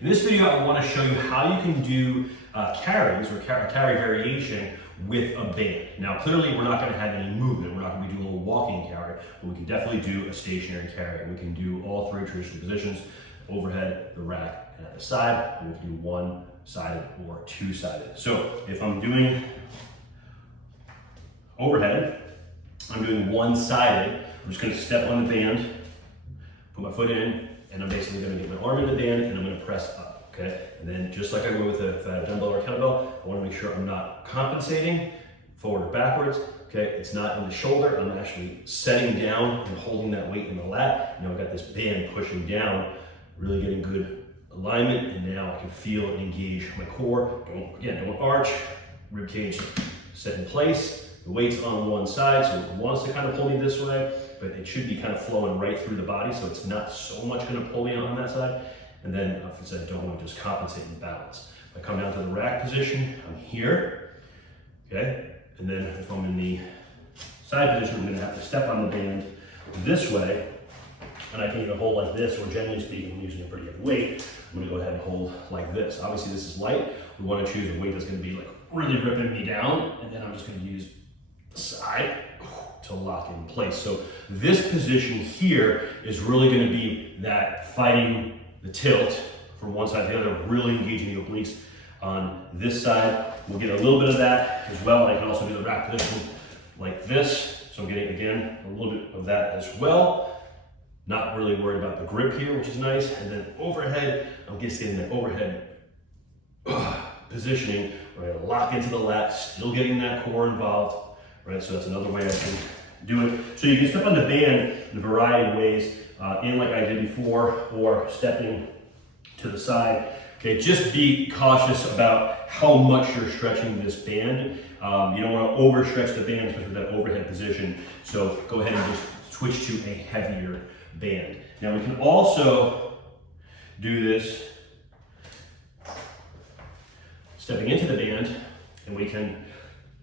In this video, I want to show you how you can do carries or carry variation with a band. Now, clearly, we're not going to have any movement. We're not going to be doing a little walking carry, but we can definitely do a stationary carry. We can do all three traditional positions: overhead, the rack, and at the side. And we can do one-sided or two-sided. So if I'm doing overhead, I'm doing one-sided. I'm just going to step on the band, put my foot in, and I'm basically going to get my arm in the band and I'm going to press up, okay? And then just like I would with a dumbbell or a kettlebell, I want to make sure I'm not compensating forward or backwards, okay? It's not in the shoulder. I'm actually setting down and holding that weight in the lat. Now I've got this band pushing down, really getting good alignment, and now I can feel and engage my core. Don't arch, rib cage set in place. The weight's on one side, so it wants to kind of pull me this way, but it should be kind of flowing right through the body, so it's not so much going to pull me on that side. And then, if I don't want to just compensate and balance. If I come down to the rack position, I'm here, okay? And then if I'm in the side position, I'm going to have to step on the band this way, and I can either hold like this, or generally speaking, I'm using a pretty heavy weight. I'm going to go ahead and hold like this. Obviously, this is light. We want to choose a weight that's going to be like really ripping me down, and then I'm just going to use the side to lock in place. So this position here is really going to be that fighting the tilt from one side to the other, really engaging the obliques on this side. We'll get a little bit of that as well. I can also do the rack position like this. So I'm getting, again, a little bit of that as well. Not really worried about the grip here, which is nice. And then overhead, I'm just getting that overhead positioning where I lock into the lat, still getting that core involved. Right, so that's another way I can do it. So you can step on the band in a variety of ways, in like I did before, or stepping to the side. Okay, just be cautious about how much you're stretching this band. You don't want to overstretch the band, especially with that overhead position. So go ahead and just switch to a heavier band. Now we can also do this stepping into the band, and we can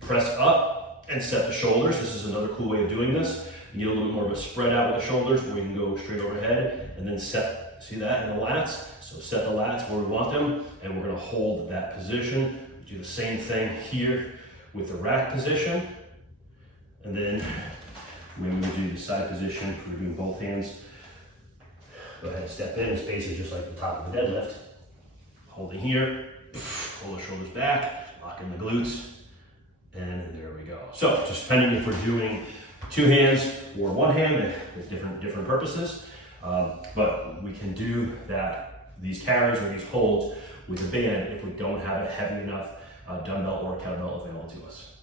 press up and set the shoulders. This is another cool way of doing this. You get a little bit more of a spread out with the shoulders, where we can go straight overhead and then set, see that, in the lats? So set the lats where we want them, and we're gonna hold that position. Do the same thing here with the rack position. And then when we do the side position, we're doing both hands. Go ahead and step in. It's basically just like the top of the deadlift. Holding here, pull the shoulders back, lock in the glutes, and there we go. So just depending if we're doing two hands or one hand, with different purposes, but we can do these carries or these holds with a band if we don't have a heavy enough dumbbell or kettlebell available to us.